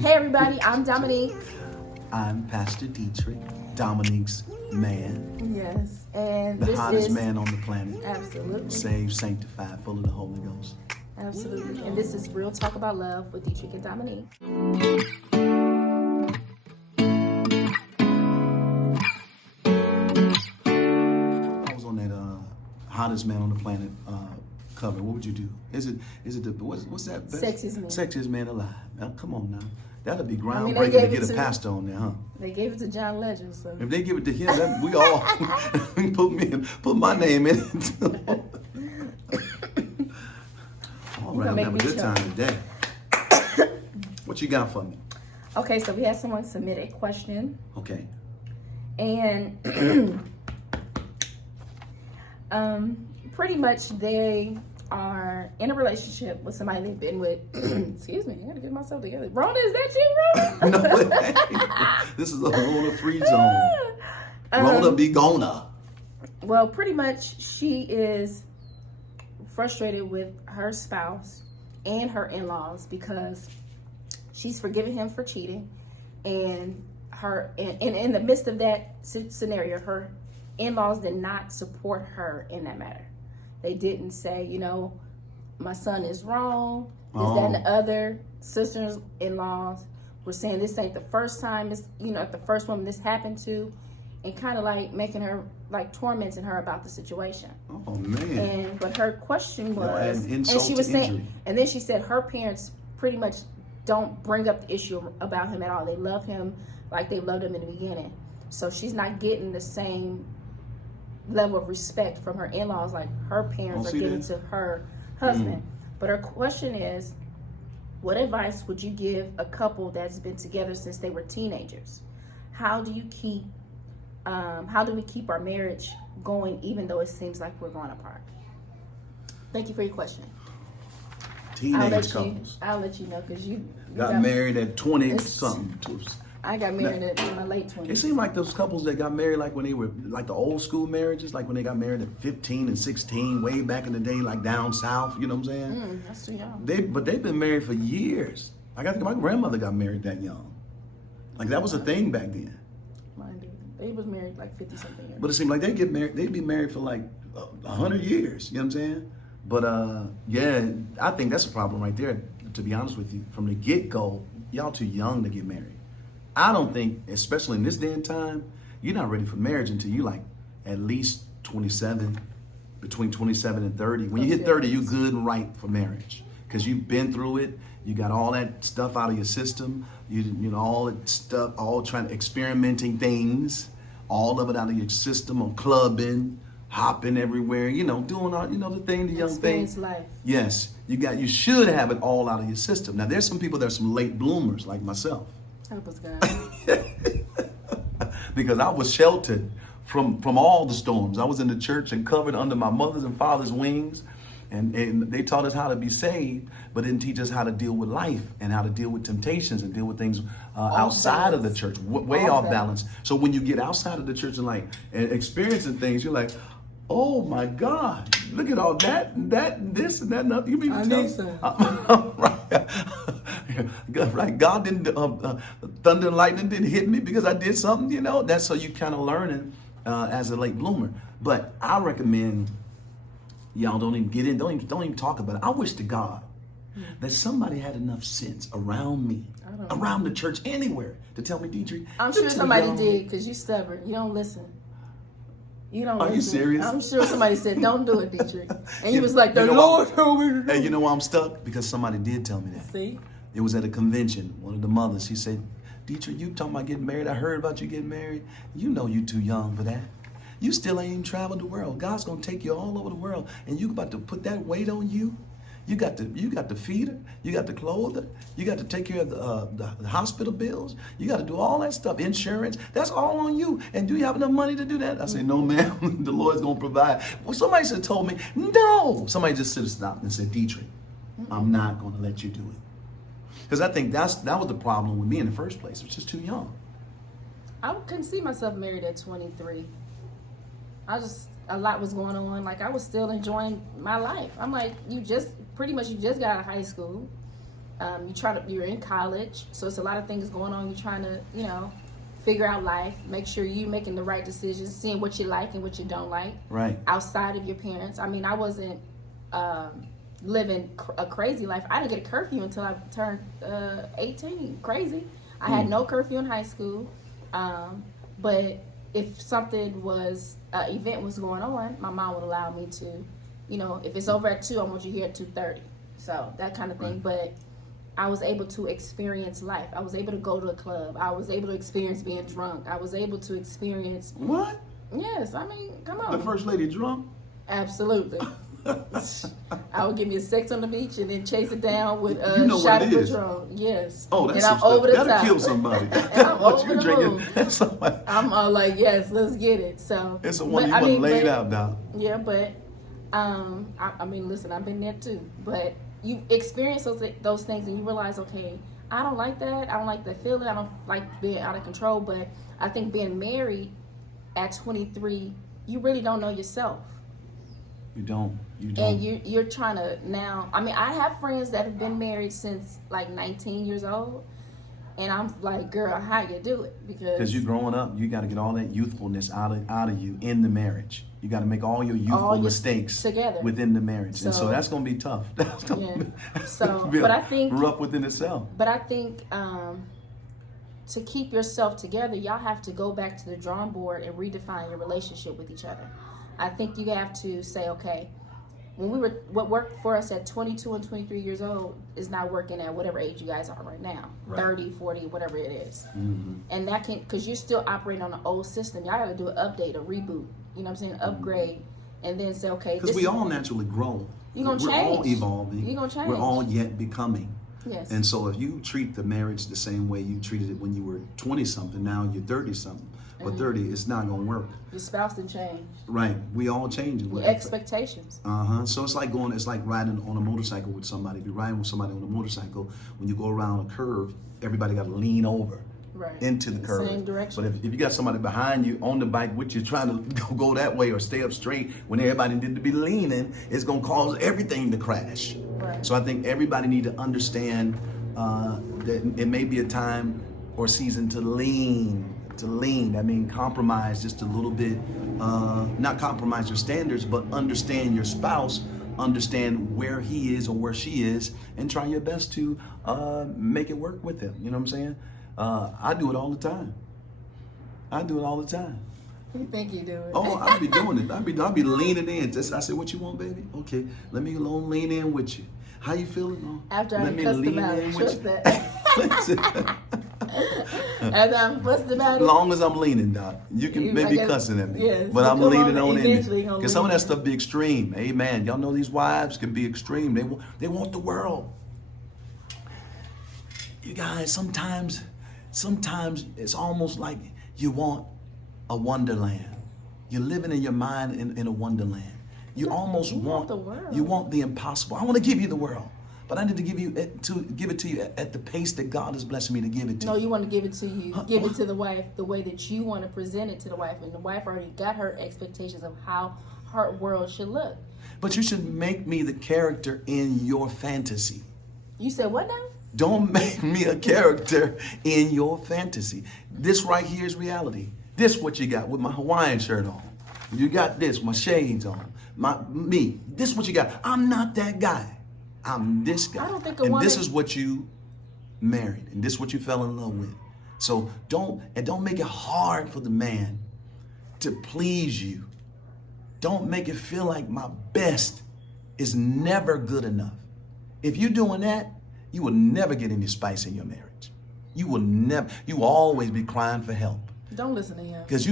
Hey everybody, I'm Dominique. I'm Pastor Deitrick, Dominique's man. Yes, and the this hottest is man on the planet. absolutely Saved, sanctified, full of the Holy Ghost. absolutely, and this is Real Talk About Love with Deitrick and Dominique. If I was on that hottest man on the planet cover, what would you do? Is it the what's that? Sexiest man. Sexiest man alive. Now, come on now. That'd be they groundbreaking gave to it get a to- pastor on there, huh? They gave it to John Legend, so If they give it to him, we all put my name in it. All right, I'm make having a me good choke. time today. What you got for me? okay. So we had someone submit a question, Okay. and pretty much they are in a relationship with somebody they've been with. Excuse me, I gotta get myself together. Rona, is that you, Rona? No, it ain't. This is a Rona-free zone. Rona be gonna. Well, pretty much she is frustrated with her spouse and her in-laws because she's forgiven him for cheating, and in the midst of that scenario, her in-laws did not support her in that matter. They didn't say, my son is wrong. This, that, and the other. Sisters-in-laws were saying this ain't the first time, the first woman this happened to, and kind of like making her, like tormenting her about the situation. Oh man. But her question was, and insult she was to saying, injury. and then she said her parents pretty much don't bring up the issue about him at all. They love him like they loved him in the beginning. So she's not getting the same level of respect from her in-laws like her parents are giving to her husband. But her question is, what advice would you give a couple that's been together since they were teenagers? How do we keep our marriage going even though it seems like we're going apart? Thank you for your question. Teenage couples. I'll let you know because you got married at 20-something. I got married in my late 20s. It seemed like those couples that got married like when they were like the old school marriages, like when they got married at 15 and 16, way back in the day, like down south, you know what I'm saying? That's too young. But they've been married for years. My grandmother got married that young. Like that was a thing back then. Mine did. They was married like 50-something years. But it seemed like they'd be married for like 100 years, you know what I'm saying? But yeah, I think that's a problem right there, to be honest with you. From the get-go, y'all too young to get married. I don't think, especially in this day and time, you're not ready for marriage until you like at least 27, between 27 and 30. When you hit 30, you're good and right for marriage because you've been through it. You got all that stuff out of your system. You know all that stuff, all experimenting things, all of it out of your system, on clubbing, hopping everywhere, doing all, the thing, the young Experience thing. life. Yes, you should have it all out of your system. Now, there's some people that are some late bloomers like myself. Help us, God. Because I was sheltered from all the storms. I was in the church and covered under my mother's and father's wings. And they taught us how to be saved, but didn't teach us how to deal with life and how to deal with temptations and deal with things outside of the church, way off balance. So when you get outside of the church and experiencing things, you're like, oh my God, look at all that, this, and that, and that. You mean I need some. Right. God didn't, thunder and lightning didn't hit me because I did something, That's so you kind of learning as a late bloomer. But I recommend y'all don't even get in, don't even talk about it. I wish to God that somebody had enough sense around me, around the church, anywhere, to tell me, Deitrick. I'm sure somebody did because you stubborn. You don't listen. Are you serious? I'm sure somebody said, don't do it, Deitrick. And you was like, the Lord told me to do it. Hey, you know why I'm stuck? Because somebody did tell me that. See? It was at a convention. One of the mothers, she said, Deitrick, you talking about getting married? I heard about you getting married. You know you too young for that. You still ain't even traveled the world. God's gonna take you all over the world, and you about to put that weight on you. You got to feed her. You got to clothe her. You got to take care of the hospital bills. You got to do all that stuff. Insurance. That's all on you. And do you have enough money to do that? I say, no, ma'am. The Lord's gonna provide. Well, somebody should have told me, no. Somebody just should have stopped and said, Deitrick, I'm not gonna let you do it. Because I think that was the problem with me in the first place. It was just too young. I couldn't see myself married at 23. A lot was going on. Like, I was still enjoying my life. I'm like, you just got out of high school. You're in college, so it's a lot of things going on. You're trying to, figure out life, make sure you're making the right decisions, seeing what you like and what you don't like. Right. Outside of your parents. I mean, I wasn't living a crazy life. I didn't get a curfew until I turned 18. Crazy. I had no curfew in high school. But if something was, event was going on, my mom would allow me to, if it's over at 2, I want you here at 2:30. So that kind of thing. Right. But I was able to experience life. I was able to go to a club. I was able to experience being drunk. I was able to experience... What? Yes, I mean, come on. The first lady drunk? Absolutely. I would give me a sex on the beach and then chase it down with a what shot of it is. Patron. Yes. Oh, that's and some I'm over stuff. the That'll top. kill somebody. I'm what over you the drinking? moon. That's somebody. I'm all like, yes, let's get it. So It's the one you want laid out, dog. Yeah, but I mean, listen, I've been there too. But you experience those things and you realize, okay, I don't like that. I don't like that feeling. I don't like being out of control. But I think being married at 23, you really don't know yourself. You don't. And you're trying to now. I mean, I have friends that have been married since like 19 years old. And I'm like, girl, how you do it? Because you're growing up, you got to get all that youthfulness out of you in the marriage. You got to make all your youthful mistakes together within the marriage, and so that's going to be tough. That's going to be but I think rough within itself. But I think to keep yourself together, y'all have to go back to the drawing board and redefine your relationship with each other. I think you have to say, okay, what worked for us at 22 and 23 years old is not working at whatever age you guys are right now, right. 30, 40, whatever it is. Mm-hmm. And that can, because you're still operating on an old system. Y'all got to do an update, a reboot, you know what I'm saying, upgrade, and then say, okay. Because we all naturally grow. You're going to change. We're all evolving. You're going to change. We're all yet becoming. Yes. And so if you treat the marriage the same way you treated it when you were 20-something, now you're 30-something. But 30, it's not going to work. Your spouse didn't change. Right. We all change. Your expectations. So it's like riding on a motorcycle with somebody. If you're riding with somebody on a motorcycle, when you go around a curve, everybody got to lean over into the curve. Same direction. But if you got somebody behind you on the bike with you trying to go that way or stay up straight when everybody need to be leaning, it's going to cause everything to crash. Right. So I think everybody need to understand that it may be a time or season to lean. That means compromise just a little bit, not compromise your standards, but understand your spouse, understand where he is or where she is, and try your best to make it work with them. You know what I'm saying? I do it all the time. You think you do it? Oh, I'll be doing it. I'll be leaning in. I say, what you want, baby? Okay, let me lean in with you. How you feeling? After I cussed him out, trust that. After I'm fussed about it. As long as I'm leaning, Doc. You can maybe cussing at me. Yes, but I'm leaning on in it. Because Because some of that stuff be extreme. Amen. Y'all know these wives can be extreme. They want the world. You guys, sometimes it's almost like you want a wonderland. You're living in your mind in a wonderland. You almost want the world. You want the impossible. I want to give you the world. But I need to give it to you at the pace that God is blessing me to give it to you. No, you want to give it to you. Give it to the wife the way that you want to present it to the wife. And the wife already got her expectations of how her world should look. But you should make me the character in your fantasy. You said what now? Don't make me a character in your fantasy. This right here is reality. This what you got with my Hawaiian shirt on. You got this, my shades on. Me. This is what you got. I'm not that guy. I'm this guy. I don't think and this is what you married. And this is what you fell in love with. So don't make it hard for the man to please you. Don't make it feel like my best is never good enough. If you're doing that, you will never get any spice in your marriage. You will always be crying for help. Don't listen to him. Because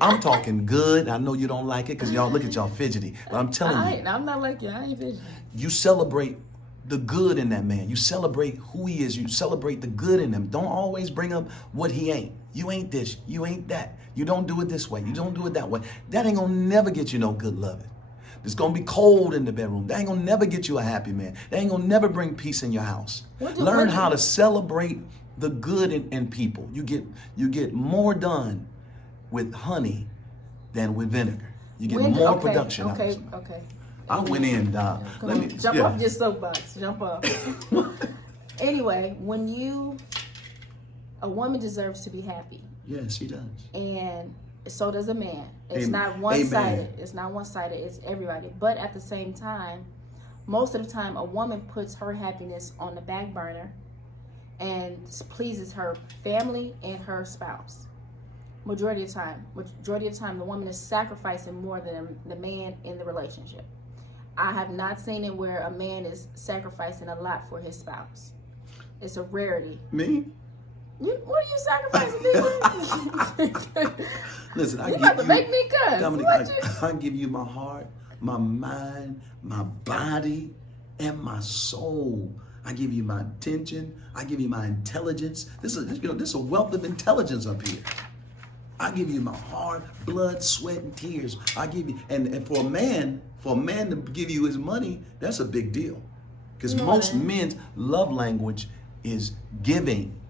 I'm talking good. I know you don't like it because y'all look at y'all fidgety. But I'm telling you. I'm not like you. I ain't fidgety. You celebrate the good in that man. You celebrate who he is. You celebrate the good in him. Don't always bring up what he ain't. You ain't this. You ain't that. You don't do it this way. You don't do it that way. That ain't going to never get you no good loving. It's going to be cold in the bedroom. That ain't going to never get you a happy man. That ain't going to never bring peace in your house. Learn how to celebrate the good in people. You get more done with honey than with vinegar. You get more production out of it. Okay. I went in, dog. Come on, jump off your soapbox. Jump off. Anyway, a woman deserves to be happy. Yes, she does. And so does a man. It's Amen. not one-sided. Amen. It's not one-sided. It's everybody. But at the same time, most of the time, a woman puts her happiness on the back burner and pleases her family and her spouse. Majority of the time, the woman is sacrificing more than the man in the relationship. I have not seen it where a man is sacrificing a lot for his spouse. It's a rarity. Me? What are you sacrificing, people? Listen, you about to make me cuss. Dominique, I give you my heart, my mind, my body, and my soul. I give you my attention. I give you my intelligence. This is a wealth of intelligence up here. I give you my heart, blood, sweat, and tears. I give you, and for a man to give you his money, that's a big deal. Because most men's love language is giving.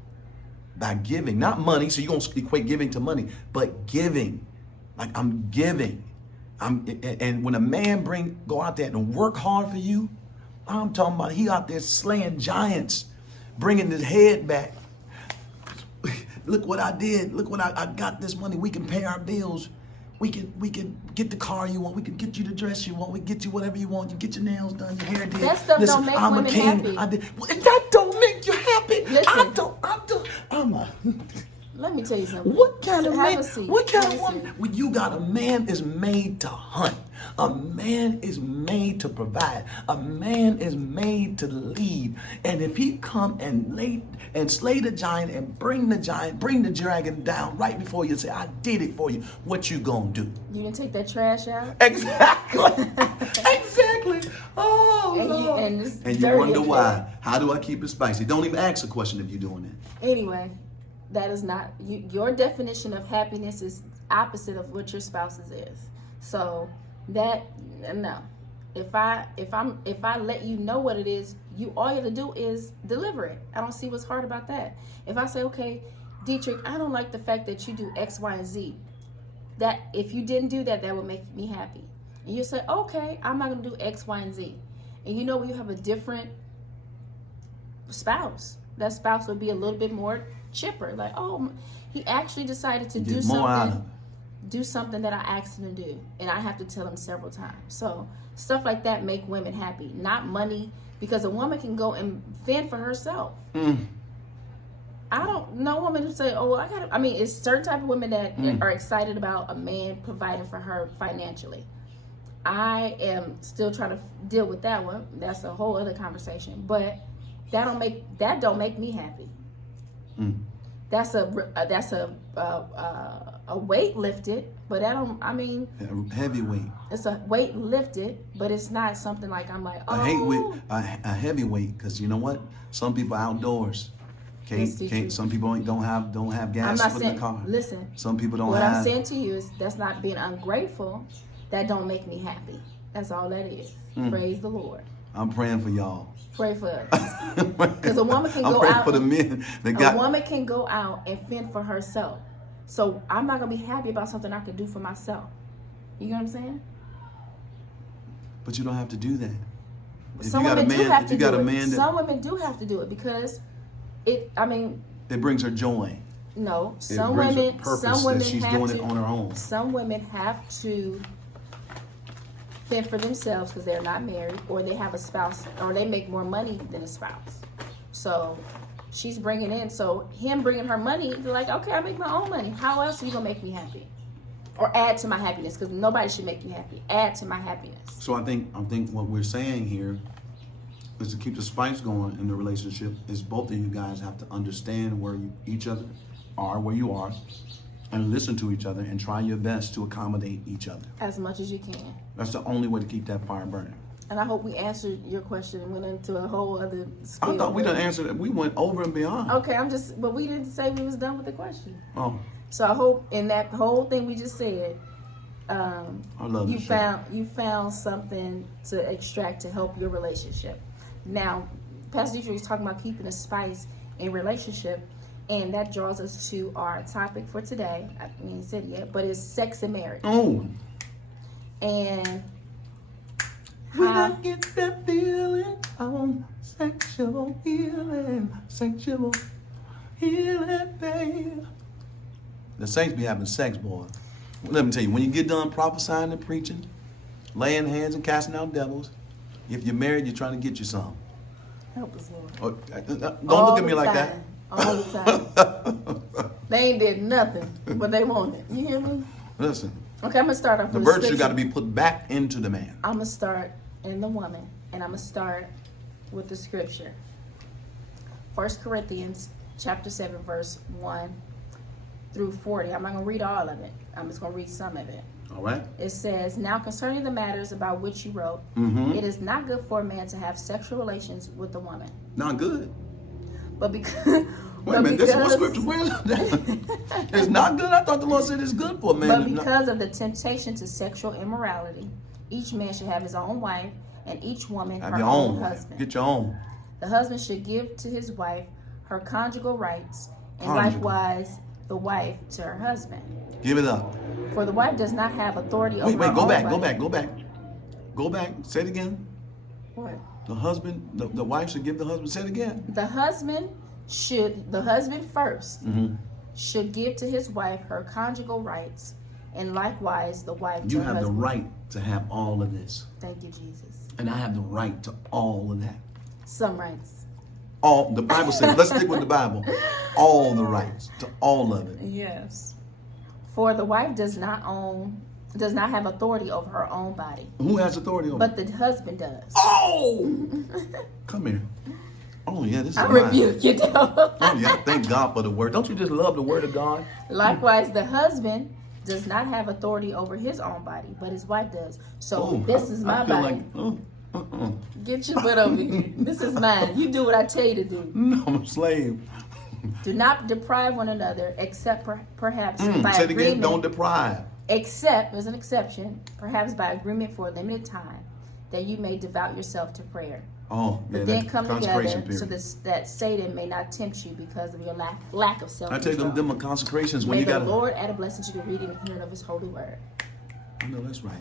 By giving, not money, so you don't equate giving to money, but giving. Like I'm giving. And when a man go out there and work hard for you, I'm talking about he out there slaying giants, bringing his head back. Look what I did. Look what I got this money. We can pay our bills. We can get the car you want. We can get you the dress you want. We can get you whatever you want. You get your nails done, your hair did. That stuff don't make women happy. That don't make you happy. Listen. Let me tell you something. What kind of man? What kind of woman? When you got a man is made to hunt. A man is made to provide. A man is made to lead. And if he come and slay the giant and bring the dragon down right before you, say, I did it for you, what you gonna do? You didn't take that trash out? Exactly. Exactly. Oh, Lord. And you wonder why. How do I keep it spicy? Don't even ask a question if you're doing that. Anyway, that is not your definition of happiness is opposite of what your spouse's is. So that no. If I let you know what it is, all you have to do is deliver it. I don't see what's hard about that. If I say, okay, Deitrick, I don't like the fact that you do X, Y, and Z. That if you didn't do that, that would make me happy. And you say, okay, I'm not gonna do X, Y, and Z. And you know when you have a different spouse, that spouse would be a little bit more chipper. Like, oh, he actually decided to do something that I asked him to do, and I have to tell him several times. So stuff like that make women happy, not money, because a woman can go and fend for herself. I don't know women who say, oh, it's certain type of women that are excited about a man providing for her financially. I am still trying to deal with that one. That's a whole other conversation, but that don't make me happy. That's a weight lifted, but heavy weight. It's a weight lifted, but it's not something like I'm like, oh. A heavy weight, because you know what? Some people outdoors can't. Some people don't have gas to put in the car. Listen, some people don't. What I'm saying to you is that's not being ungrateful. That don't make me happy. That's all that is. Praise the Lord. I'm praying for y'all. Pray for us. Because a woman can go out. For the men a woman can go out and fend for herself. So I'm not gonna be happy about something I can do for myself. You know what I'm saying? But you don't have to do that. Some women do have to do it. Some women do have to do it because it brings her joy. No, some women she's doing it on her own. Some women have to fend for themselves because they're not married, or they have a spouse, or they make more money than a spouse. So she's bringing in. So him bringing her money, they're like, okay, I make my own money. How else are you gonna make me happy, or add to my happiness? Because nobody should make you happy. Add to my happiness. So I think what we're saying here is to keep the spice going in the relationship. Is both of you guys have to understand where each other are, where you are, and listen to each other and try your best to accommodate each other as much as you can. That's the only way to keep that fire burning. And I hope we answered your question and went into a whole other spiel. I thought we done answered it. We went over and beyond. Okay, but we didn't say we was done with the question. Oh. So I hope in that whole thing we just said, you found something to extract to help your relationship. Now, Pastor Deitrick is talking about keeping a spice in relationship, and that draws us to our topic for today. I ain't said it yet, but it's sex and marriage. Oh. And When I get that feeling, I want sexual healing, babe. The saints be having sex, boy. Let me tell you, when you get done prophesying and preaching, laying hands and casting out devils, if you're married, you're trying to get you some. Help us, Lord. Don't look at me like that. All the time. They ain't did nothing, but they want it. You hear me? Listen. Okay, I'm going to start off The with virtue got to be put back into the man. I'm going to start in the woman, and I'm going to start with the scripture. 1 Corinthians chapter 7, verse 1 through 40. I'm not going to read all of it. I'm just going to read some of it. All right. It says, now concerning the matters about which you wrote, it is not good for a man to have sexual relations with a woman. Not good. But because... Wait a minute, this is what scripture? Where is that? It's not good? I thought the Lord said it's good for a man. But because of the temptation to sexual immorality, each man should have his own wife, and each woman her own husband. Get your own. The husband should give to his wife her conjugal rights, and likewise the wife to her husband. Give it up. For the wife does not have authority over her Wait, own go back. Say it again. What? The husband, the wife should give the husband. Say it again. The husband first should give to his wife her conjugal rights, and likewise the wife to her husband. You have the right to have all of this. Thank you, Jesus. And I have the right to all of that. Some rights. All the Bible says, let's stick with the Bible. All the rights to all of it. Yes. For the wife does not have authority over her own body. Who has authority over? But the husband does. Oh! Come here. Oh yeah, this is I rebuke you, though. Oh yeah, thank God for the word. Don't you just love the word of God? Likewise, the husband does not have authority over his own body, but his wife does. So this is my body. Get your butt over here. This is mine. You do what I tell you to do. No, I'm a slave. Do not deprive one another, except perhaps by say it agreement. again, don't deprive. Except, there's an exception, perhaps by agreement for a limited time, that you may devote yourself to prayer. Oh, yeah, but then come together period. so that Satan may not tempt you because of your lack of self-control. I tell you, them consecrations when may you got the Lord add a blessing to the reading and hearing of His holy word. I know that's right.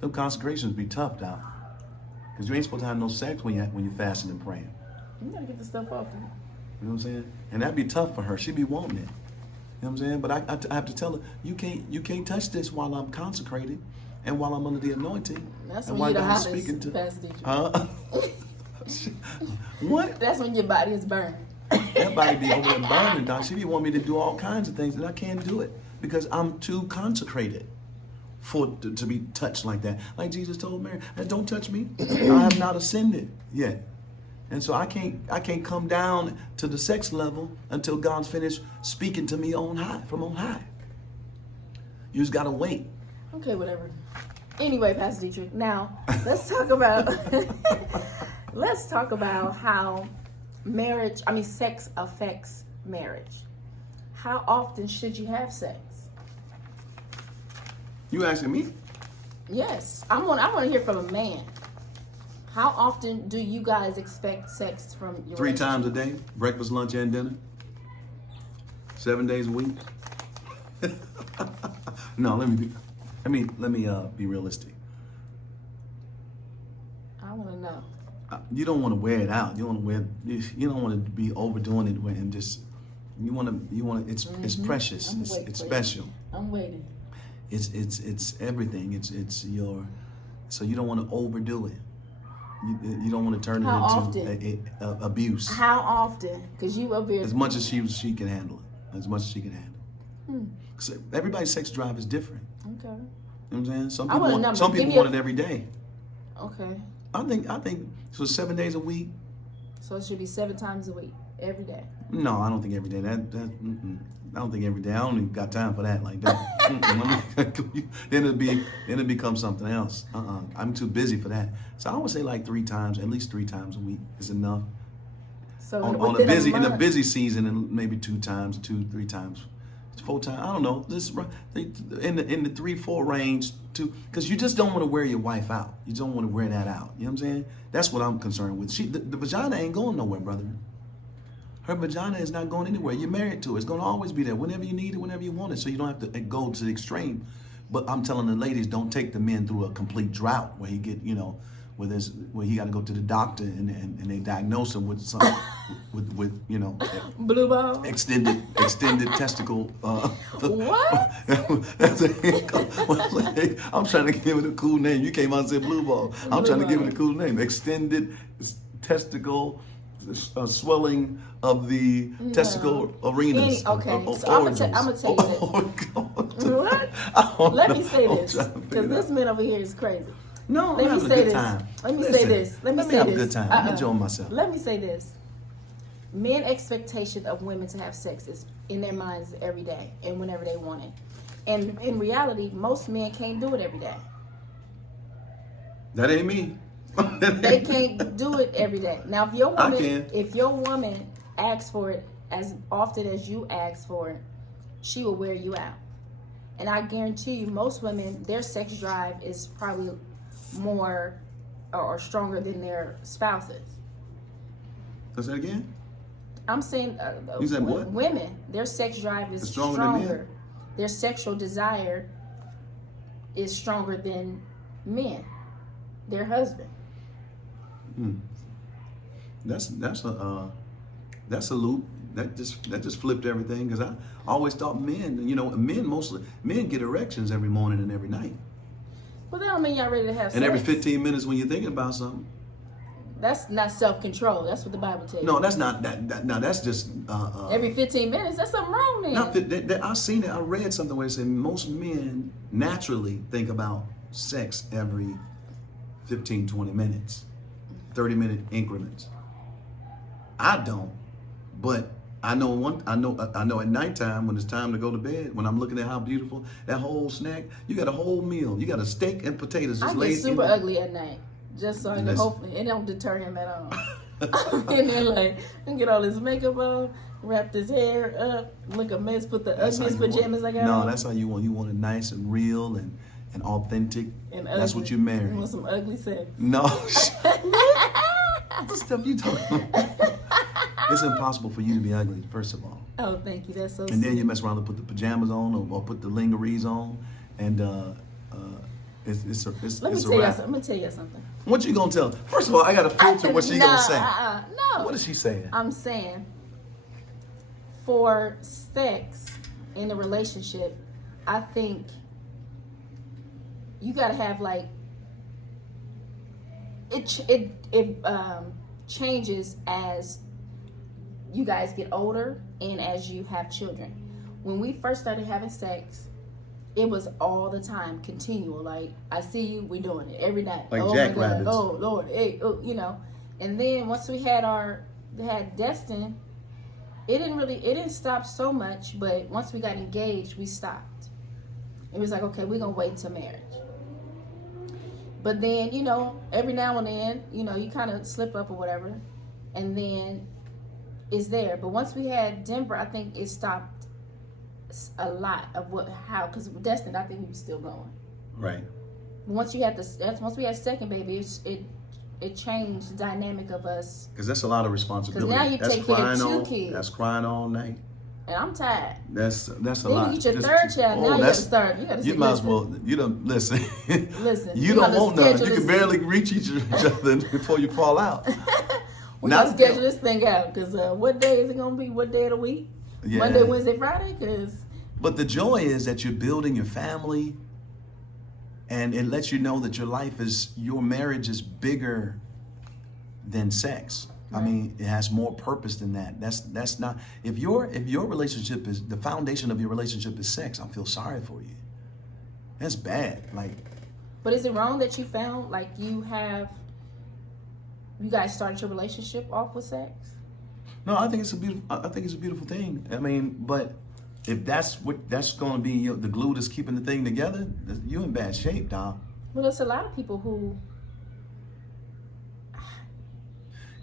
Them consecrations be tough, Doc, because you ain't supposed to have no sex when you're fasting and praying. You gotta get the stuff off. You know what I'm saying? And that'd be tough for her. She'd be wanting it. You know what I'm saying? But I have to tell her, you can't touch this while I'm consecrated and while I'm under the anointing. That's and when you're the I'm hottest, Pastor Deitrick. What? That's when your body is burned. That body be over there burning, Doc. She be wanting me to do all kinds of things, and I can't do it because I'm too consecrated to be touched like that. Like Jesus told Mary, don't touch me. I have not ascended yet. And so I can't come down to the sex level until God's finished speaking to me from on high. You just gotta wait. Okay, whatever. Anyway, Pastor Deitrick, now let's talk about how sex affects marriage. How often should you have sex? You asking me? Yes, I want to hear from a man. How often do you guys expect sex from your 3 times a day, breakfast, lunch, and dinner. 7 days a week. No, let me be realistic. I want to know. You don't want to wear it out. You don't want to be overdoing it and just. You want to. It's precious. It's special. I'm waiting. It's everything. It's your. So you don't want to overdo it. You don't want to turn it into abuse. How often? Because you up here. As much as she can handle it. As much as she can handle. So everybody's sex drive is different. Okay. You know what I'm saying? Some people want it every day. Okay. I think so. 7 days a week. So it should be 7 times a week, every day. No, I don't think every day. I don't think every day. I don't even got time for that like that. Then it'll become something else. I'm too busy for that. So I would say like 3 times, at least 3 times a week is enough. So in a busy season, and maybe 2 times, 2-3 times, 4 times. I don't know. This in the 3-4 range too, because you just don't want to wear your wife out. You don't want to wear that out. You know what I'm saying? That's what I'm concerned with. The vagina ain't going nowhere, brother. Her vagina is not going anywhere. You're married to it. It's going to always be there whenever you need it, whenever you want it. So you don't have to go to the extreme. But I'm telling the ladies, don't take the men through a complete drought where he get, where he got to go to the doctor and they diagnose him with something with blue ball, extended testicle. What? I'm trying to give it a cool name. You came out and said blue ball. I'm trying to give it a cool name. Extended testicle. Swelling of the testicle arenas. So I'm gonna tell you this. What? Let me say this, because this man over here is crazy. No, let me say this. Let me say this. Let me have a good time. I'm enjoying myself. Let me say this. Men' expectation of women to have sex is in their minds every day and whenever they want it. And in reality, most men can't do it every day. That ain't me. They can't do it every day. Now, if your woman asks for it as often as you ask for it, she will wear you out. And I guarantee you, most women, their sex drive is probably more or stronger than their spouses. Say that again? I'm saying you said what? Women, their sex drive is stronger than men? Their sexual desire is stronger than men, their husband. That's a loop that just flipped everything, because I always thought men get erections every morning and every night. Well, that don't mean y'all ready to have sex. And every 15 minutes when you're thinking about something. That's not self-control. That's what the Bible tells you. No, that's not that. No, that's just every 15 minutes. That's something wrong there. I've seen it. I read something where it said most men naturally think about sex every 15, 20 minutes. 30-minute increments. I don't, but I know at nighttime when it's time to go to bed, when I'm looking at how beautiful that whole snack, you got a whole meal, you got a steak and potatoes just laid. I get super ugly at night, just so I can hopefully it don't deter him at all. And then get all his makeup on, wrap his hair up, look a mess, put the ugliest pajamas I got on. No, that's how you want. You want it nice and real and authentic. And that's what you marry. You want some ugly sex? No. What the stuff you talking about? It's impossible for you to be ugly, first of all. Oh, thank you. That's so sweet. And then you mess around and put the pajamas on or put the lingeries on, and it's a wrap. I'm gonna tell you something. What you gonna tell? First of all, I gotta filter what she gonna say. No. What is she saying? I'm saying, for sex in a relationship, I think you gotta have it changes as you guys get older and as you have children. When we first started having sex, it was all the time, continual. I see you, we doing it every night. Like oh jackrabbits. Oh Lord, hey, And then once we had Destin, it didn't stop so much. But once we got engaged, we stopped. It was like, okay, we're gonna wait till marriage. But then, every now and then, you kind of slip up or whatever, and then it's there. But once we had Denver, I think it stopped a lot of because with Destin, I think we were still going. Right. Once we had second baby, it changed the dynamic of us. Because that's a lot of responsibility. Because now you take care of two kids. That's crying all night. And I'm tired. That's a then lot. You get your third child. Now you got to start. You might as well. You don't listen. Listen. You don't want none. You can barely reach each other before you fall out. We're going to schedule this thing out, because what day is it going to be? What day of the week? Yeah. Monday, Wednesday, Friday? But the joy is that you're building your family, and it lets you know that your marriage is bigger than sex. Right. I mean, it has more purpose than that. That's not, if your relationship is, the foundation of your relationship is sex, I feel sorry for you. That's bad. But is it wrong that you found you guys started your relationship off with sex? No, I think it's a beautiful thing. I mean, but if that's going to be the glue that's keeping the thing together, you're in bad shape, dog. Well, there's a lot of people who.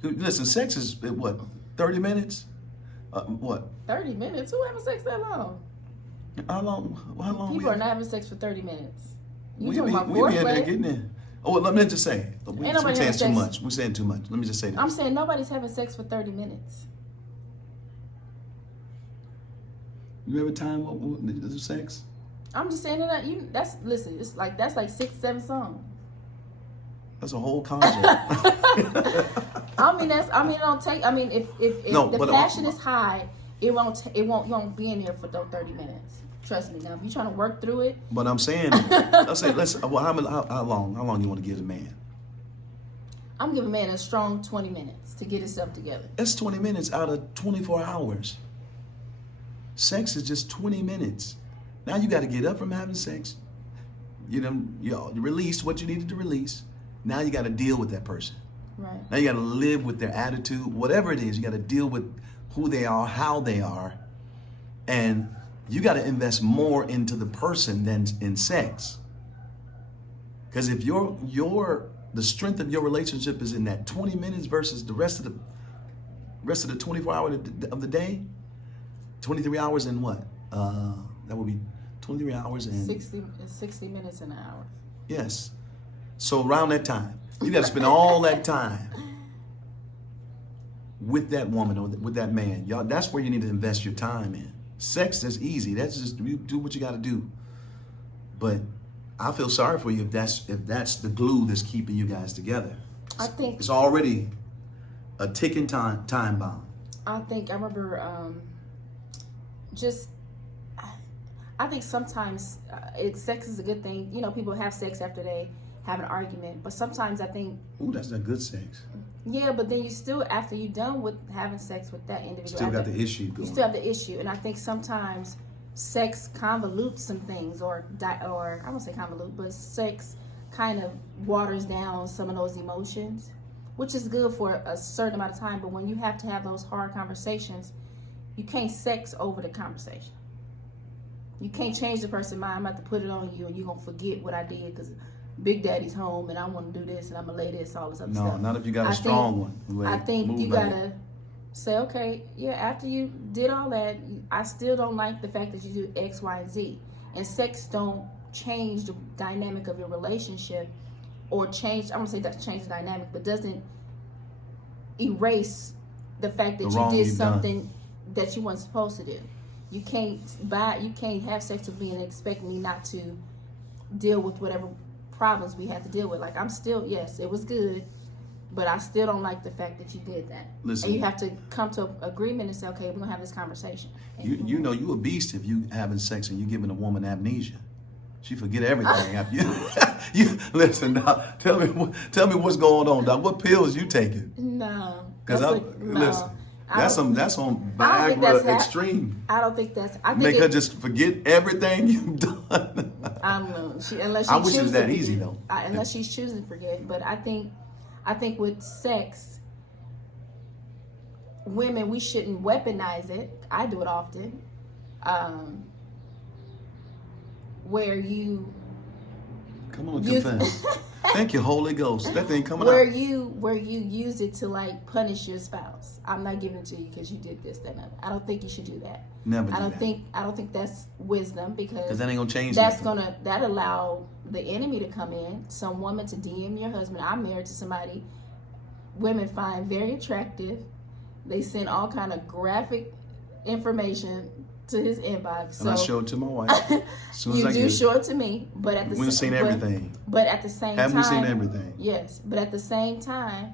Listen, sex is what, 30 minutes? What? 30 minutes? Who having sex that long? How long? People are not having sex for 30 minutes. We be in there getting in. Oh, well, let me just say, we're saying too much. We're saying too much. Let me just say that. I'm saying nobody's having sex for 30 minutes. You ever time what sex? I'm just saying that listen. It's like that's like 6, 7 songs. That's a whole concert. I mean, it don't take. I mean, if No, the but passion is high, you won't be in here for those 30 minutes. Trust me. Now, if you're trying to work through it. But I'm saying, well, how long you want to give the man? I'm giving a man a strong 20 minutes to get himself together. That's 20 minutes out of 24 hours. Sex is just 20 minutes. Now you got to get up from having sex. You released what you needed to release. Now you got to deal with that person. Right. Now you got to live with their attitude, whatever it is. You got to deal with who they are, how they are, and you got to invest more into the person than in sex. Because if the strength of your relationship is in that 20 minutes versus the rest of the 24 hours of the day, 23 hours and what? That would be 23 hours and 60 minutes an hour. Yes. So around that time, you got to spend all that time with that woman or with that man. Y'all, that's where you need to invest your time in. Sex is easy. That's just, you do what you got to do. But I feel sorry for you if that's the glue that's keeping you guys together. I think it's already a ticking time bomb. I remember I think sometimes sex is a good thing. You know, people have sex after they have an argument, but sometimes I think, ooh, that's not good sex. Yeah, but then you still, after you're done with having sex with that individual, still got the issue going. You still have the issue, and I think sometimes sex convolutes some things, or I don't say convolute, but sex kind of waters down some of those emotions, which is good for a certain amount of time. But when you have to have those hard conversations, you can't sex over the conversation. You can't change the person's mind. I'm about to put it on you, and you're gonna forget what I did because Big Daddy's home, and I want to do this, and I'm gonna lay this, all this other stuff. No, not if you got a strong one. I think you gotta say, okay, yeah, after you did all that, I still don't like the fact that you do X, Y, and Z. And sex don't change the dynamic of your relationship, or change. I'm gonna say that change the dynamic, but doesn't erase the fact that you did something that you weren't supposed to do. You can't have sex with me and expect me not to deal with whatever problems we had to deal with. Like, I'm still, yes, it was good, but I still don't like the fact that you did that. Listen, and you have to come to an agreement and say, okay, we're gonna have this conversation. You know you a beast if you having sex and you giving a woman amnesia. She forget everything after you. Listen now. Tell me what's going on, Doc. What pills you taking? No, listen. That's on Viagra extreme. I don't think that's. I think make her just forget everything you've done. I don't know. I wish it was that easy though. Unless she's choosing to forget. But I think with sex, women, we shouldn't weaponize it. I do it often. Where you come on, confess. Thank you, Holy Ghost. That thing coming out. Where you use it to like punish your spouse. I'm not giving it to you because you did this, that, and that. I don't think you should do that. Never. I don't think that's wisdom, because that ain't gonna change. That allow the enemy to come in. Some woman to DM your husband. I'm married to somebody women find very attractive. They send all kind of graphic information to his inbox. And I show it to my wife. You do show it to me, but at the we've seen everything. But at the same time, haven't we seen everything? Yes, but at the same time,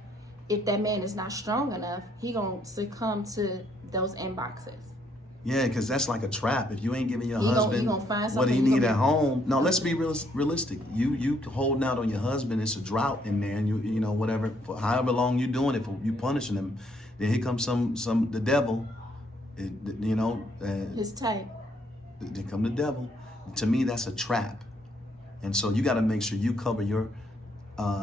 if that man is not strong enough, he gonna succumb to those inboxes. Yeah, because that's like a trap. If you ain't giving your husband what he he need at home. No, let's be realistic. You holding out on your husband. It's a drought in there, and you know whatever. For however long you doing it, for you punishing him, then here comes the devil. His type. Then come the devil. To me, that's a trap, and so you got to make sure you cover your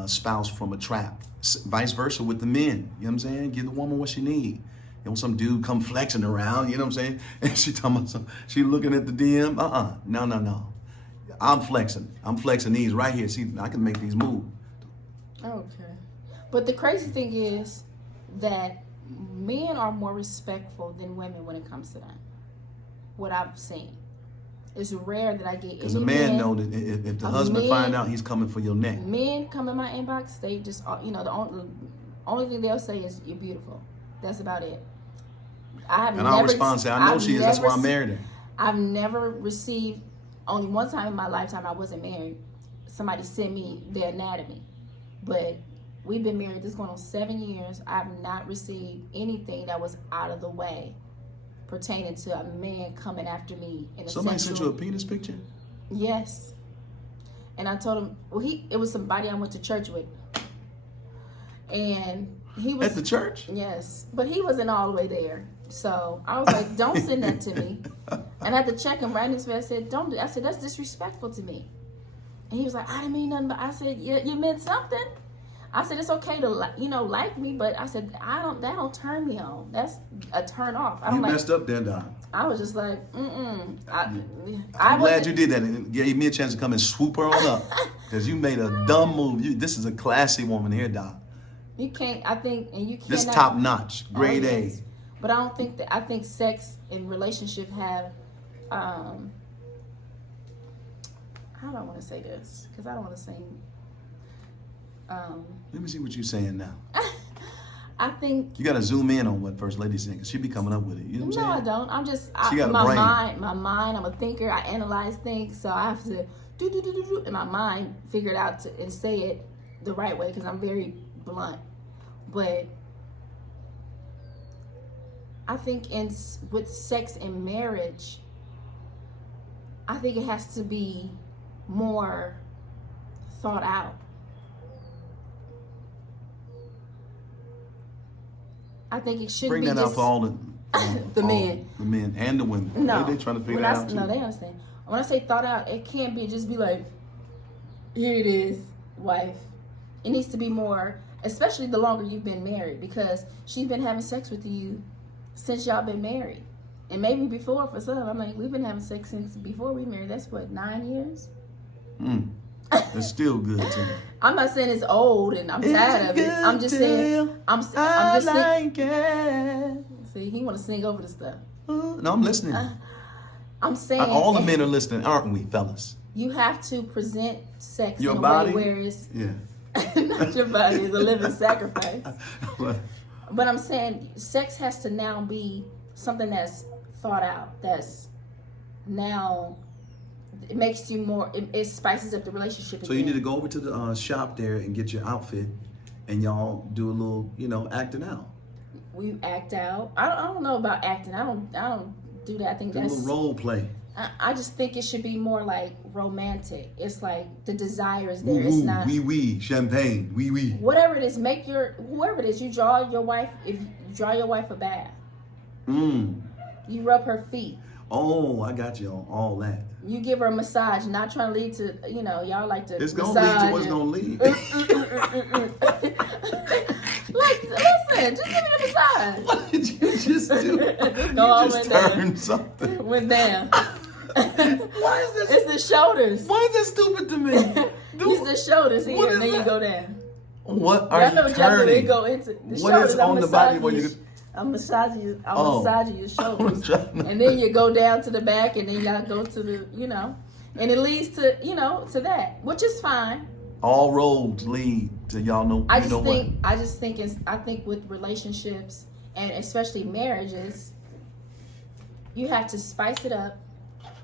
spouse from a trap. Vice versa with the men. You know what I'm saying? Give the woman what she need. You know, some dude come flexing around, you know what I'm saying? And she looking at the DM. No. I'm flexing these right here. See, I can make these move. Okay. But the crazy thing is that men are more respectful than women when it comes to that. What I've seen. It's rare that I get because a man know that if the husband find out, he's coming for your neck. Men come in my inbox, they just, the only thing they'll say is, you're beautiful. That's about it. I'll respond and say, I know she is. That's why I married her. I've never received only one time in my lifetime I wasn't married. Somebody sent me the anatomy. But we've been married, this is going on 7 years. I've not received anything that was out of the way pertaining to a man coming after me in a Somebody sent you a penis picture? Yes. And I told him, well, it was somebody I went to church with. And he was... At the church? Yes. But he wasn't all the way there. So I was like, don't send that to me. And I had to check him right in his face. I said, don't do. I said, that's disrespectful to me. And he was like, I didn't mean nothing. But I said, yeah, you meant something. I said, it's okay to like me, but I said, that don't turn me on. That's a turn off. I don't You like, messed up then, Don. I was just like, I'm glad you did that and gave me a chance to come and swoop her on up. Because you made a dumb move. This is a classy woman here, Don. You can't, I think, and you can't. This top notch, grade A. But I don't think I think sex and relationship have, how do I want to say this? Because I don't want to sing. Let me see what you're saying now. I think you got to zoom in on what First Lady's saying because she be coming up with it. You know what I'm saying? No, I don't. I'm just She got a my brain. mind. I'm a thinker. I analyze things, so I have to do in my mind, figure it out and say it the right way because I'm very blunt. But I think with sex and marriage, I think it has to be more thought out. I think it should Bring be that out just for all the the men. The men and the women. No, They trying to figure that out too. No, they understand. When I say thought out, it can't be just be like, here it is, wife. It needs to be more, especially the longer you've been married, because she's been having sex with you since y'all been married, and maybe before for some. I mean, we've been having sex since before we married. That's what, 9 years. It's still good to me. I'm not saying it's old and I'm tired of it. I'm just saying I'm just like it. See, he want to sing over the stuff. No, I'm listening. I'm saying all the men are listening, aren't we, fellas? You have to present sex Your in a body? way where it's Yeah. not your body, it's a living sacrifice. But I'm saying sex has to now be something that's thought out, that's now, it makes you more, it spices up the relationship. So you need to go over to the shop there and get your outfit, and y'all do a little, acting out. We act out. I don't know about acting. I don't do that. I think Do a that's little role play. I just think it should be more like romantic. It's like the desire is there. Ooh, It's not oui, champagne, oui. whatever it is. Make whoever it is. You draw your wife. If you draw your wife a bath, you rub her feet. Oh, I got you on all that. You give her a massage. Not trying to lead to y'all like to. It's gonna lead to what's gonna lead. Like, listen, just give me a massage. What did you just do? Just go all You the just way down. turned something. Went down. Why is this? It's the shoulders. Why is this stupid to me? It's the shoulders here, What and is then you that? go down. What are Y'all know you what y'all do, they turning? go into the What shoulders. is on the body where you? I'm massaging you. I'm Oh. massaging your shoulders, trying to- and then you go down to the back, and then y'all go to the, and it leads to, to that, which is fine. All roads lead to y'all know. I you know think with relationships and especially marriages, you have to spice it up what?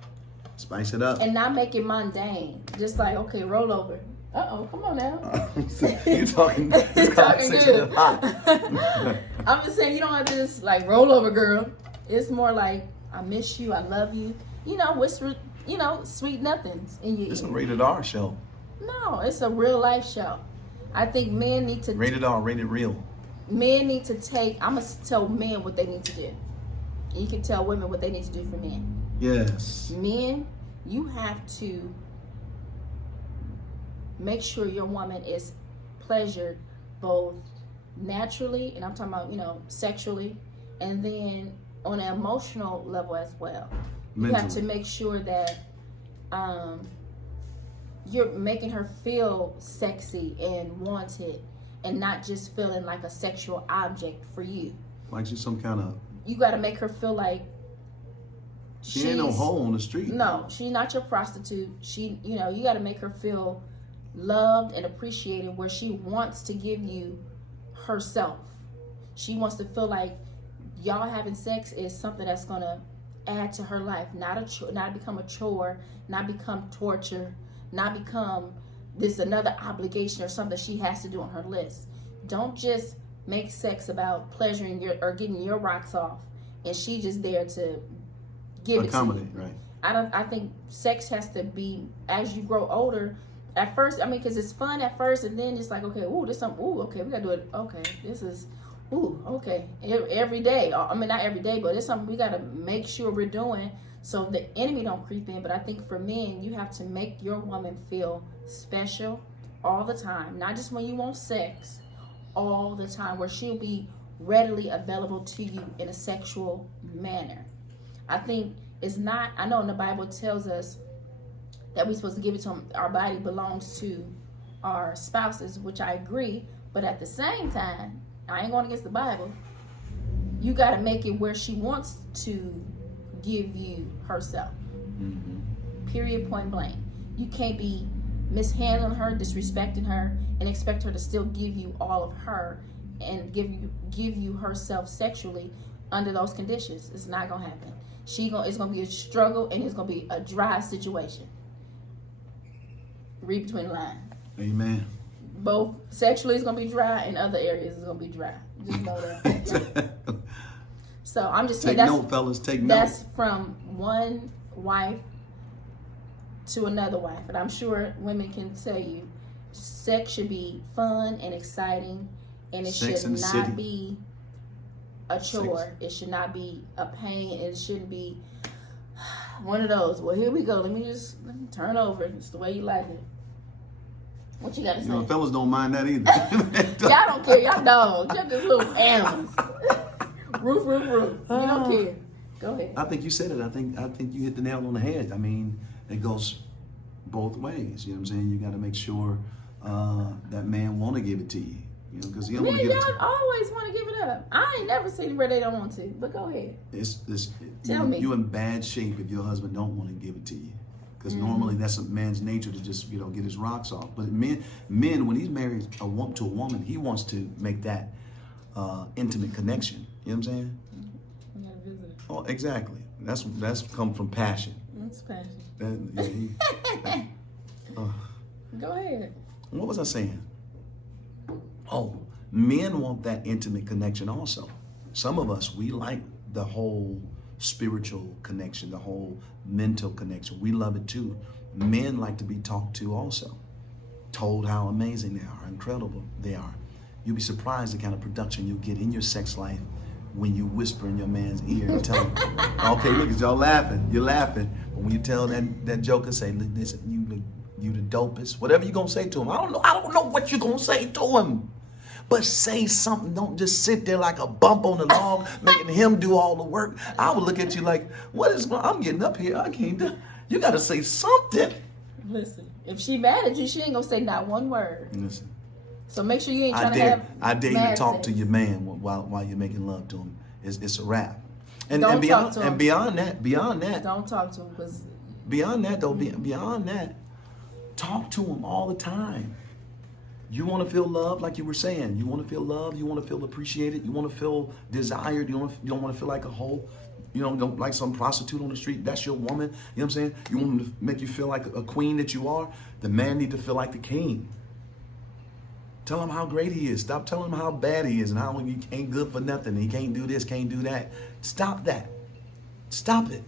Spice it up. and not make it mundane. Just like, okay, roll over. Come on now. You talking? This Talking conversation good. is hot. I'm just saying you don't have to just like roll over, girl. It's more like I miss you, I love you. Whisper, sweet nothings in your This is a ear. rated R show. No, it's a real life show. I think men need to Rated R, rated real. men need to take. I'm gonna tell men what they need to do. And you can tell women what they need to do for men. Yes. Men, you have to make sure your woman is pleasured both naturally, and I'm talking about, sexually, and then on an emotional level as well. You have to make sure that you're making her feel sexy and wanted and not just feeling like a sexual object for you. Like she's some kind of. You got to make her feel like She ain't no hoe on the street. No, she's not your prostitute. She, you got to make her feel loved and appreciated where she wants to give you herself. She wants to feel like y'all having sex is something that's going to add to her life, not become a chore, not become torture, not become this another obligation or something she has to do on her list. Don't just make sex about pleasuring your or getting your rocks off, and she just there to give accommodate, it to you. right? I think sex has to be as you grow older. At first, I mean, because it's fun at first, and then it's like, okay, ooh, this something. Ooh, okay, we gotta do it. Okay, this is, ooh, okay, every day. I mean, not every day, but it's something we gotta make sure we're doing so the enemy don't creep in. But I think for men, you have to make your woman feel special all the time, not just when you want sex, all the time, where she'll be readily available to you in a sexual manner. I think it's not. I know in the Bible it tells us that we're supposed to give it to them. Our body belongs to our spouses, which I agree. But at the same time, I ain't going against the Bible. You got to make it where she wants to give you herself. Period, point blank. You can't be mishandling her, disrespecting her, and expect her to still give you all of her and give you herself sexually under those conditions. It's not going to happen. It's going to be a struggle, and it's going to be a dry situation. Read between the lines. Amen. Both sexually it's gonna be dry, and other areas it's gonna be dry. Just know that. So I'm just saying take note, fellas. Take note. That's from one wife to another wife, and I'm sure women can tell you, sex should be fun and exciting, and it Sex should in the not city. be a chore. Sex. It should not be a pain, and it shouldn't be one of those. Well, here we go. Let me turn over. It's the way you like it. What you got to say? You know, fellas don't mind that either. Y'all don't care. Y'all dogs. Y'all just little animals. Roof. You don't care. Go ahead. I think you said it. I think you hit the nail on the head. I mean, it goes both ways. You know what I'm saying? You got to make sure that man want to give it to you. You know, because he don't want to give it to you. Y'all always want to give it up. I ain't never seen where they don't want to. But go ahead. Tell me. You're in bad shape if your husband don't want to give it to you. Because normally that's a man's nature to just, get his rocks off. But men, when he's married to a woman, he wants to make that intimate connection. You know what I'm saying? I'm not a visitor. Oh, exactly. That's come from passion. That's passion. Go ahead. What was I saying? Oh, men want that intimate connection also. Some of us, we like the whole spiritual connection, the whole mental connection. We love it too. Men like to be talked to also, told how amazing they are, incredible they are. You'll be surprised the kind of production you'll get in your sex life when you whisper in your man's ear and tell him, okay, look, y'all laughing, you're laughing. But when you tell that joker, say, listen, you the dopest, whatever you gonna say to him. I don't know what you're gonna say to him. But say something. Don't just sit there like a bump on the log, making him do all the work. I would look at you like, what is going on? I'm getting up here. I can't do. You got to say something. Listen, if she mad at you, she ain't going to say not one word. Listen. So make sure you ain't trying to have I dare you to talk sex to your man while you're making love to him. It's a wrap. And Don't talk to him. And beyond that. Don't talk to him. Because beyond that, talk to him all the time. You want to feel loved, like you were saying. You want to feel loved. You want to feel appreciated. You want to feel desired. You don't want to feel like a hoe. Don't like some prostitute on the street. That's your woman. You know what I'm saying? You want them to make you feel like a queen that you are. The man need to feel like the king. Tell him how great he is. Stop telling him how bad he is and how he ain't good for nothing. He can't do this, can't do that. Stop that. Stop it.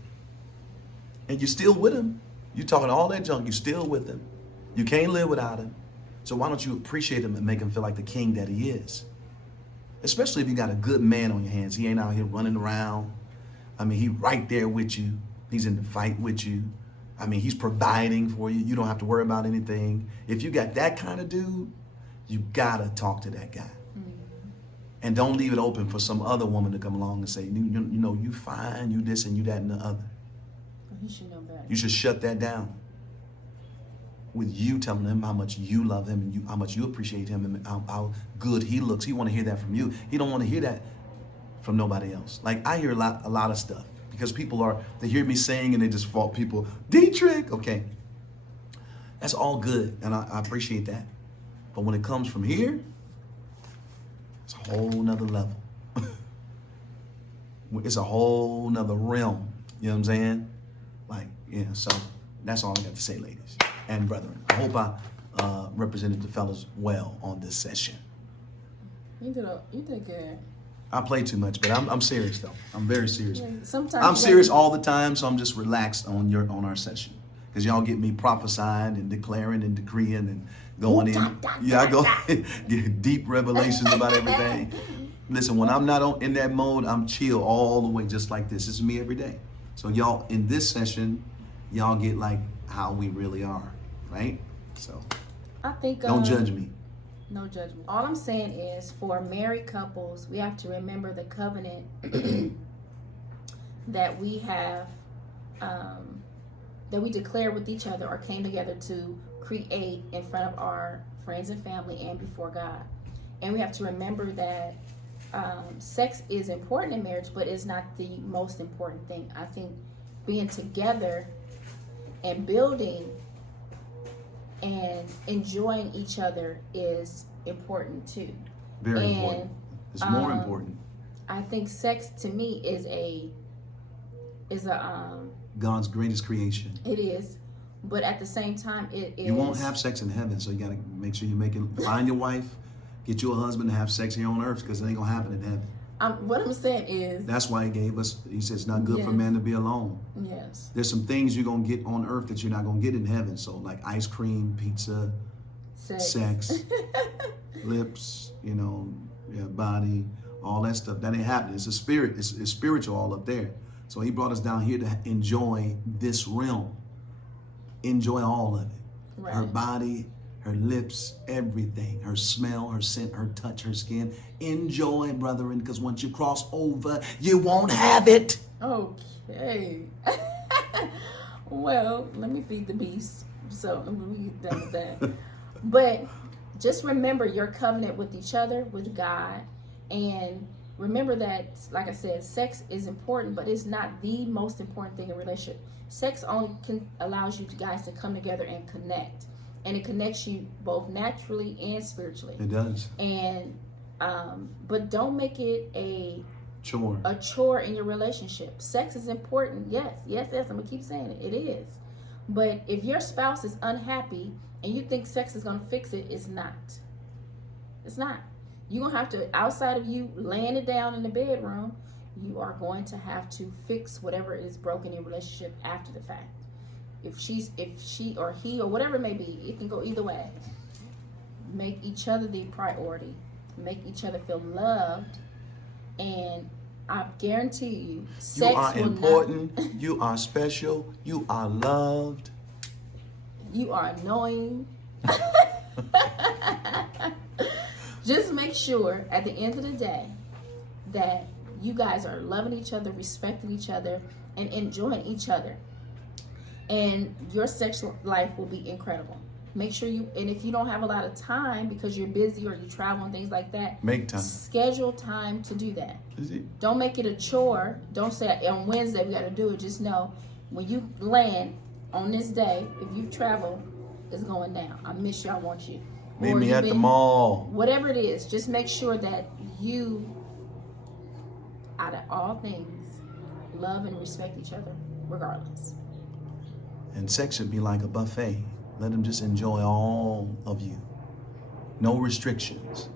And you're still with him. You're talking all that junk. You're still with him. You can't live without him. So why don't you appreciate him and make him feel like the king that he is? Especially if you got a good man on your hands. He ain't out here running around. I mean, he right there with you. He's in the fight with you. I mean, he's providing for you. You don't have to worry about anything. If you got that kind of dude, you gotta talk to that guy. And don't leave it open for some other woman to come along and say, you fine, you this and you that and the other. he should know better. You should shut that down. With you telling him how much you love him and how much you appreciate him and how good he looks. He want to hear that from you. He don't want to hear that from nobody else. Like I hear a lot of stuff because they hear me sing and they just fault people. Deitrick, okay. That's all good and I appreciate that. But when it comes from here, it's a whole nother level. It's a whole nother realm You know what I'm saying? Like, yeah, so that's all I got to say, ladies and brethren. I hope I represented the fellas well on this session. You did good. I play too much, but I'm serious though. I'm very serious. Sometimes I'm serious all the time, so I'm just relaxed on our session. Because y'all get me prophesying and declaring and decreeing and going in. I go get deep revelations about everything. Listen, when I'm not in that mode, I'm chill all the way, just like this. This is me every day. So y'all, in this session, y'all get like how we really are, right? So I think don't judge me. No judgment. All I'm saying is, for married couples, we have to remember the covenant that we have, that we declared with each other or came together to create in front of our friends and family and before God. And we have to remember that sex is important in marriage, but it's not the most important thing. I think being together and building and enjoying each other is important too. Very important. It's more important. I think sex to me is a God's greatest creation. It is, but at the same time, it is. You won't have sex in heaven, so you gotta make sure find your wife, get you a husband to have sex here on earth, because it ain't gonna happen in heaven. What I'm saying is, that's why he said it's not good for man to be alone. Yes. There's some things you're gonna get on earth that you're not gonna get in heaven. So like ice cream, pizza, sex lips, body, all that stuff. That ain't happening. It's a spirit. It's spiritual all up there. So he brought us down here to enjoy this realm. Enjoy all of it. Right. Her body, her lips, everything, her smell, her scent, her touch, her skin. Enjoy, brethren, because once you cross over, you won't have it. Okay. Well, let me feed the beast. So I'm going to be done with that. But just remember your covenant with each other, with God, and remember that, like I said, sex is important, but it's not the most important thing in a relationship. Sex only allows you guys to come together and connect. And it connects you both naturally and spiritually. It does. And but don't make it a chore in your relationship. Sex is important. Yes. I'm gonna keep saying it. It is. But if your spouse is unhappy and you think sex is gonna fix it, it's not. It's not. You're gonna have to, outside of you laying it down in the bedroom, you are going to have to fix whatever is broken in your relationship after the fact. If she or he or whatever it may be, it can go either way. Make each other the priority. Make each other feel loved. And I guarantee you, sex you are important. You are special. You are loved. You are annoying. Just make sure at the end of the day that you guys are loving each other, respecting each other, and enjoying each other. And your sexual life will be incredible. Make sure and if you don't have a lot of time because you're busy or you travel and things like that, make time. Schedule time to do that. Don't make it a chore. Don't say on Wednesday we got to do it. Just know when you land on this day, if you travel, it's going down. I miss you. I want you. Meet me at the mall. Whatever it is, just make sure that you, out of all things, love and respect each other regardless. And sex should be like a buffet. Let them just enjoy all of you. No restrictions.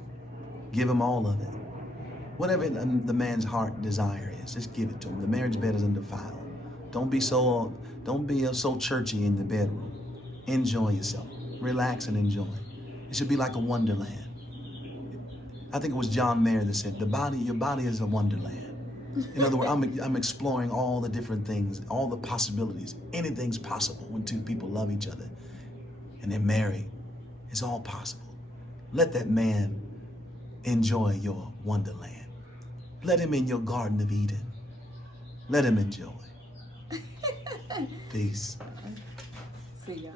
Give him all of it. Whatever the man's heart desire is, just give it to him. The marriage bed is undefiled. Don't be so churchy in the bedroom. Enjoy yourself. Relax and enjoy. It should be like a wonderland. I think it was John Mayer that said, your body is a wonderland. In other words, I'm exploring all the different things, all the possibilities. Anything's possible when two people love each other and they're married. It's all possible. Let that man enjoy your wonderland. Let him in your Garden of Eden. Let him enjoy. Peace. See ya.